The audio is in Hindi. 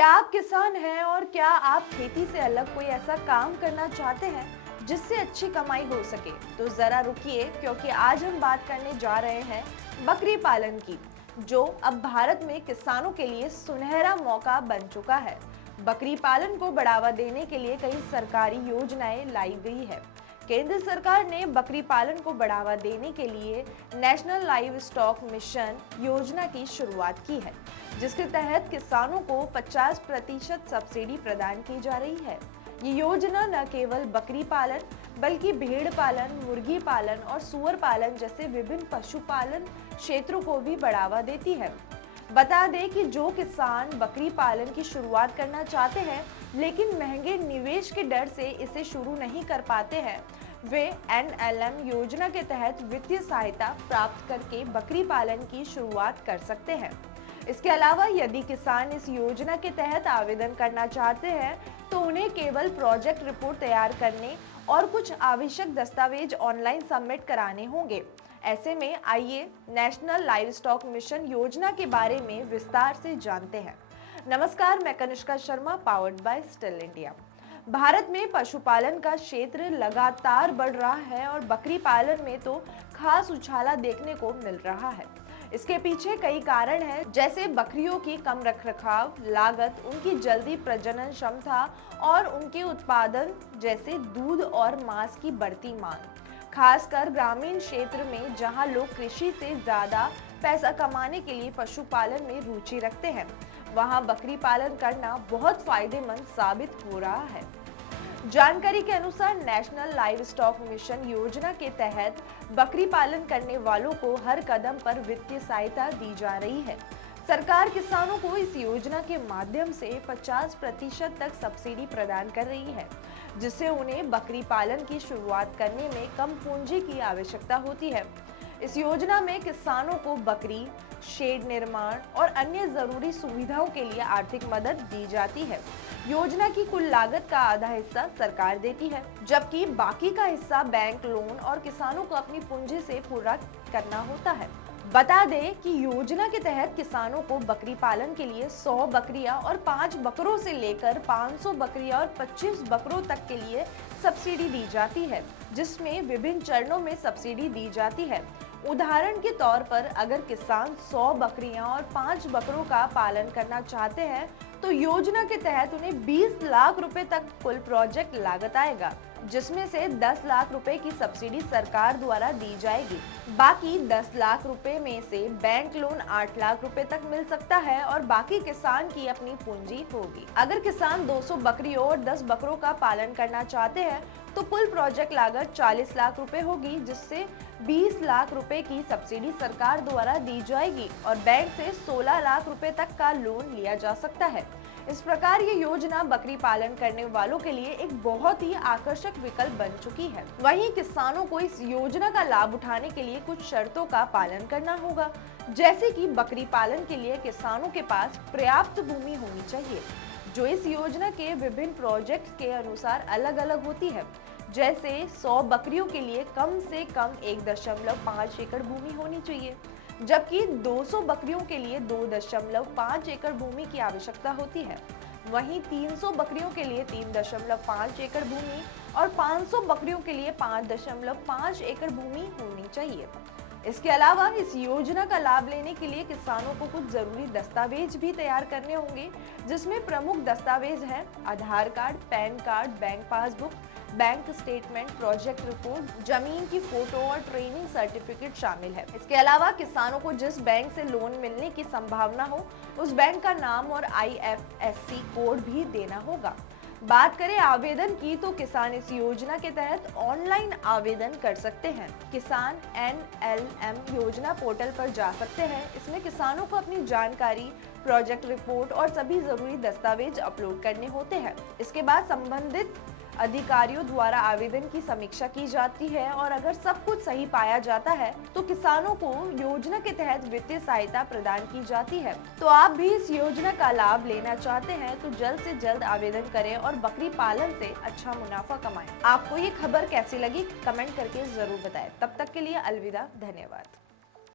क्या आप किसान हैं और क्या आप खेती से अलग कोई ऐसा काम करना चाहते हैं जिससे अच्छी कमाई हो सके? तो जरा रुकिए, क्योंकि आज हम बात करने जा रहे हैं बकरी पालन की, जो अब भारत में किसानों के लिए सुनहरा मौका बन चुका है। बकरी पालन को बढ़ावा देने के लिए कई सरकारी योजनाएं लाई गई है। केंद्र सरकार ने बकरी पालन को बढ़ावा देने के लिए नेशनल लाइव स्टॉक मिशन योजना की शुरुआत की है, जिसके तहत किसानों को 50% सब्सिडी प्रदान की जा रही है। ये योजना न केवल बकरी पालन बल्कि भेड़ पालन, मुर्गी पालन और सूअर पालन जैसे विभिन्न पशुपालन क्षेत्रों को भी बढ़ावा देती है। बता दें कि जो किसान बकरी पालन की शुरुआत करना चाहते हैं लेकिन महंगे निवेश के डर से इसे शुरू नहीं कर पाते हैं, वे NLM योजना के तहत वित्तीय सहायता प्राप्त करके बकरी पालन की शुरुआत कर सकते हैं। इसके अलावा यदि किसान इस योजना के तहत आवेदन करना चाहते हैं तो उन्हें केवल प्रोजेक्ट रिपोर्ट तैयार करने और कुछ आवश्यक दस्तावेज ऑनलाइन सबमिट कराने होंगे। ऐसे में आइए नेशनल लाइव स्टॉक मिशन योजना के बारे में विस्तार से जानते हैं। नमस्कार, मैं Kanishka Sharma, powered by still India. Bharat में पशुपालन का क्षेत्र लगातार बढ़ रहा है और बकरी पालन में तो खास उछाला देखने को मिल रहा है। इसके पीछे कई कारण हैं, जैसे बकरियों की कम रखरखाव लागत, उनकी जल्दी प्रजनन क्षमता और उनके उत्पादन जैसे दूध और मांस की बढ़ती मांग। खासकर ग्रामीण क्षेत्र में जहां लोग कृषि से ज्यादा पैसा कमाने के लिए पशुपालन में रुचि रखते हैं, वहां बकरी पालन करना बहुत फायदेमंद साबित हो रहा है। जानकारी के अनुसार नेशनल लाइव स्टॉक मिशन योजना के तहत बकरी पालन करने वालों को हर कदम पर वित्तीय सहायता दी जा रही है। सरकार किसानों को इस योजना के माध्यम से 50% तक सब्सिडी प्रदान कर रही है, जिससे उन्हें बकरी पालन की शुरुआत करने में कम पूंजी की आवश्यकता होती है। इस योजना में किसानों को बकरी, शेड निर्माण और अन्य जरूरी सुविधाओं के लिए आर्थिक मदद दी जाती है। योजना की कुल लागत का आधा हिस्सा सरकार देती है, जबकि बाकी का हिस्सा बैंक लोन और किसानों को अपनी पूंजी से पूरा करना होता है। बता दें कि योजना के तहत किसानों को बकरी पालन के लिए 100 बकरियां और 5 बकरों से लेकर 500 बकरियां और 25 बकरों तक के लिए सब्सिडी दी जाती है, जिसमें विभिन्न चरणों में सब्सिडी दी जाती है। उदाहरण के तौर पर अगर किसान 100 बकरियां और 5 बकरों का पालन करना चाहते हैं तो योजना के तहत उन्हें 20 लाख रुपए तक कुल प्रोजेक्ट लागत आएगा, जिसमें से 10 लाख रुपए की सब्सिडी सरकार द्वारा दी जाएगी। बाकी 10 लाख रुपए में से बैंक लोन 8 लाख रुपए तक मिल सकता है और बाकी किसान की अपनी पूंजी होगी। अगर किसान 200 बकरियों और 10 बकरों का पालन करना चाहते हैं तो कुल प्रोजेक्ट लागत 40 लाख रुपए होगी, जिससे 20 लाख रुपए की सब्सिडी सरकार द्वारा दी जाएगी और बैंक से 16 लाख रुपए तक का लोन लिया जा सकता है। इस प्रकार ये योजना बकरी पालन करने वालों के लिए एक बहुत ही आकर्षक विकल्प बन चुकी है। वहीं किसानों को इस योजना का लाभ उठाने के लिए कुछ शर्तों का पालन करना होगा, जैसे कि बकरी पालन के लिए किसानों के पास पर्याप्त भूमि होनी चाहिए, जो इस योजना के विभिन्न प्रोजेक्ट्स के अनुसार अलग अलग होती है। जैसे 100 बकरियों के लिए कम से कम 1.5 एकड़ भूमि होनी चाहिए, जबकि 200 बकरियों के लिए 2.5 एकड़ भूमि की आवश्यकता होती है। वहीं 300 बकरियों के लिए 3.5 एकड़ भूमि और 500 बकरियों के लिए 5.5 एकड़ भूमि होनी चाहिए। इसके अलावा इस योजना का लाभ लेने के लिए किसानों को कुछ जरूरी दस्तावेज भी तैयार करने होंगे, जिसमें प्रमुख दस्तावेज हैं Aadhaar card, PAN card, bank passbook, bank statement, project report, जमीन की फोटो और ट्रेनिंग सर्टिफिकेट शामिल है। इसके अलावा किसानों को जिस बैंक से लोन मिलने की संभावना हो उस बैंक का नाम और IFSC कोड भी देना होगा। बात करें आवेदन की तो किसान इस योजना के तहत ऑनलाइन आवेदन कर सकते हैं। किसान NLM योजना पोर्टल पर जा सकते हैं। इसमें किसानों को अपनी जानकारी, प्रोजेक्ट रिपोर्ट और सभी जरूरी दस्तावेज अपलोड करने होते हैं। इसके बाद संबंधित अधिकारियों द्वारा आवेदन की समीक्षा की जाती है और अगर सब कुछ सही पाया जाता है तो किसानों को योजना के तहत वित्तीय सहायता प्रदान की जाती है। तो आप भी इस योजना का लाभ लेना चाहते हैं तो जल्द से जल्द आवेदन करें और बकरी पालन से अच्छा मुनाफा कमाएं। आपको ये खबर कैसी लगी कमेंट करके जरूर बताएं। तब तक के लिए अलविदा, धन्यवाद।